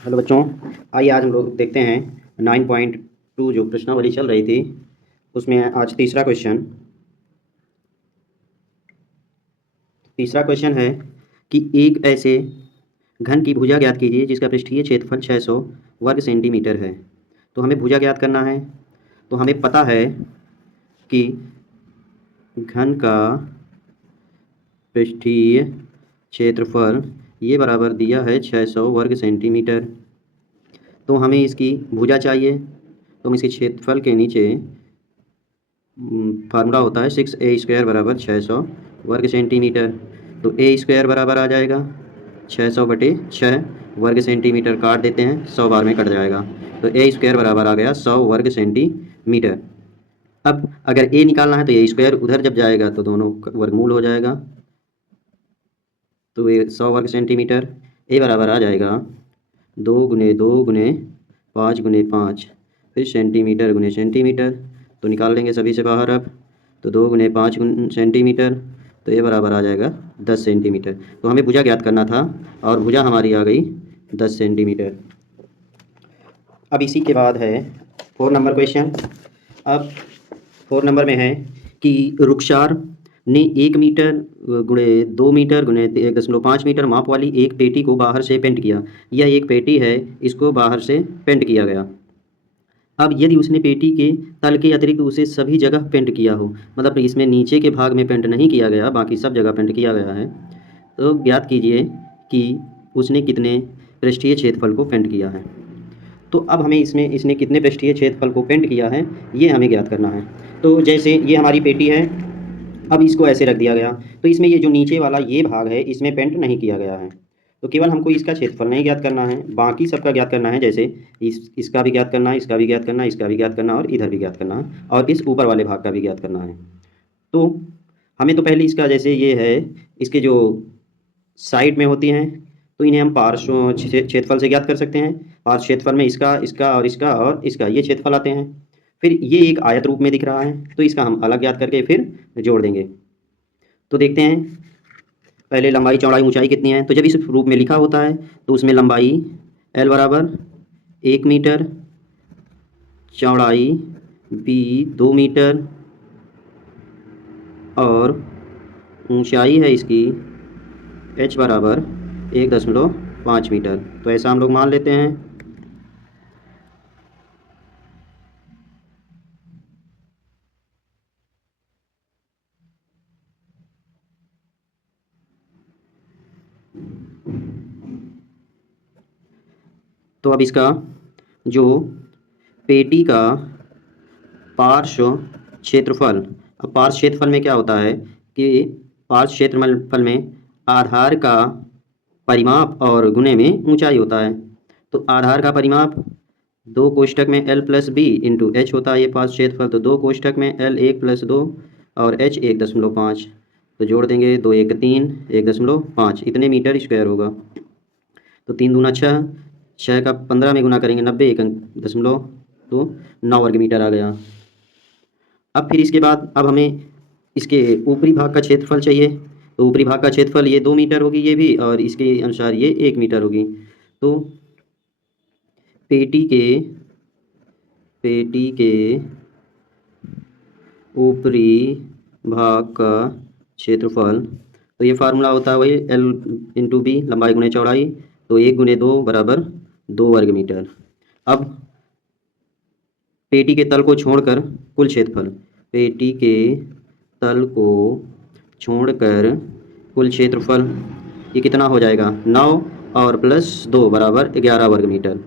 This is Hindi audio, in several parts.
हेलो बच्चों, आइए आज हम लोग देखते हैं 9.2 जो प्रश्नावली चल रही थी उसमें आज तीसरा क्वेश्चन है कि एक ऐसे घन की भुजा ज्ञात कीजिए जिसका पृष्ठीय क्षेत्रफल 600 वर्ग सेंटीमीटर है। तो हमें भुजा ज्ञात करना है। तो हमें पता है कि घन का पृष्ठीय क्षेत्रफल ये बराबर दिया है 600 वर्ग सेंटीमीटर। तो हमें इसकी भुजा चाहिए, तो हम इसके क्षेत्रफल के नीचे फार्मूला होता है 6a² बराबर 600 वर्ग सेंटीमीटर। तो a स्क्वायर बराबर आ जाएगा 600/6 वर्ग सेंटीमीटर, काट देते हैं 100 बार में कट जाएगा। तो a स्क्वायर बराबर आ गया 100 वर्ग सेंटीमीटर। अब अगर a निकालना है तो a स्क्वायर उधर जब जाएगा तो दोनों वर्गमूल हो जाएगा। तो ये 100 वर्ग सेंटीमीटर a बराबर आ जाएगा 2 × 2 × 5 × 5, फिर सेंटीमीटर × सेंटीमीटर। तो निकाल लेंगे सभी से बाहर। अब तो 2 × 5 सेंटीमीटर, तो ये बराबर आ जाएगा 10 सेंटीमीटर। तो हमें भुजा ज्ञात करना था और भुजा हमारी आ गई 10 सेंटीमीटर। अब इसी के बाद है 4 नंबर क्वेश्चन। अब 4 नंबर में है कि रुखसार ने 1 मीटर × 2 मीटर × 1.5 मीटर माप वाली एक पेटी को बाहर से पेंट किया। यह एक पेटी है, इसको बाहर से पेंट किया गया। अब यदि उसने पेटी के तल के अतिरिक्त उसे सभी जगह पेंट किया हो, मतलब इसमें नीचे के भाग में पेंट नहीं किया गया, बाकी सब जगह पेंट किया गया है, तो ज्ञात कीजिए कि उसने कितने पृष्ठीय क्षेत्रफल को पेंट किया है। तो अब हमें इसने कितने पृष्ठीय क्षेत्रफल को पेंट किया है ये हमें ज्ञात करना है। तो जैसे ये हमारी पेटी है, अब इसको ऐसे रख दिया गया, तो इसमें ये जो नीचे वाला ये भाग है इसमें पेंट नहीं किया गया है। तो केवल हमको इसका क्षेत्रफल नहीं ज्ञात करना है, बाकी सबका ज्ञात करना है। जैसे इसका भी ज्ञात करना है, इसका भी ज्ञात करना है, इसका भी ज्ञात करना है, और इधर भी ज्ञात करना है, और इस ऊपर वाले भाग का भी ज्ञात करना है। तो हमें तो पहले इसका, जैसे ये है, इसके जो साइड में होती हैं तो इन्हें हम पार्श्व क्षेत्रफल से ज्ञात कर सकते हैं। पार्श्व क्षेत्रफल में इसका, इसका और इसका और इसका ये क्षेत्रफल आते हैं। फिर ये एक आयत रूप में दिख रहा है तो इसका हम अलग ज्ञात करके फिर जोड़ देंगे। तो देखते हैं पहले लंबाई चौड़ाई ऊंचाई कितनी है। तो जब इस रूप में लिखा होता है तो उसमें लंबाई L बराबर 1 मीटर, चौड़ाई B 2 मीटर और ऊंचाई है इसकी H बराबर 1.5 मीटर। तो ऐसा हम लोग मान लेते हैं। तो अब इसका जो पेटी का पार्श्व क्षेत्रफल, अब पार्श्व क्षेत्रफल में क्या होता है कि पार्श्व क्षेत्रफल में आधार का परिमाप और गुणे में ऊंचाई होता है। तो आधार का परिमाप 2 कोष्ठक में L + B × H होता है ये पार्श्व क्षेत्रफल। तो 2 कोष्ठक में L 1 + 2 और H 1.5। तो जोड़ देंगे 2 1 3 1.5, इतने मीटर स्क्वायर होगा। तो 3 दूना 6, 6 का 15 में गुना करेंगे 90, 1.2, 9 वर्ग मीटर आ गया। अब फिर इसके बाद अब हमें इसके ऊपरी भाग का क्षेत्रफल चाहिए। तो ऊपरी भाग का क्षेत्रफल ये 2 मीटर होगी ये भी, और इसके अनुसार ये 1 मीटर होगी। तो पेटी के ऊपरी भाग का क्षेत्रफल, तो ये फार्मूला होता है वही L × B, लंबाई गुणे चौड़ाई। तो 1 × 2 बराबर 2 वर्ग मीटर। अब पेटी के तल को छोड़कर कुल क्षेत्रफल, पेटी के तल को छोड़कर कुल क्षेत्रफल ये कितना हो जाएगा, 9 और +2 बराबर 11 वर्ग मीटर।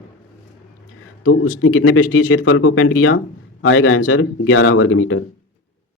तो उसने कितने पृष्ठीय क्षेत्रफल को पेंट किया, आएगा आंसर 11 वर्ग मीटर।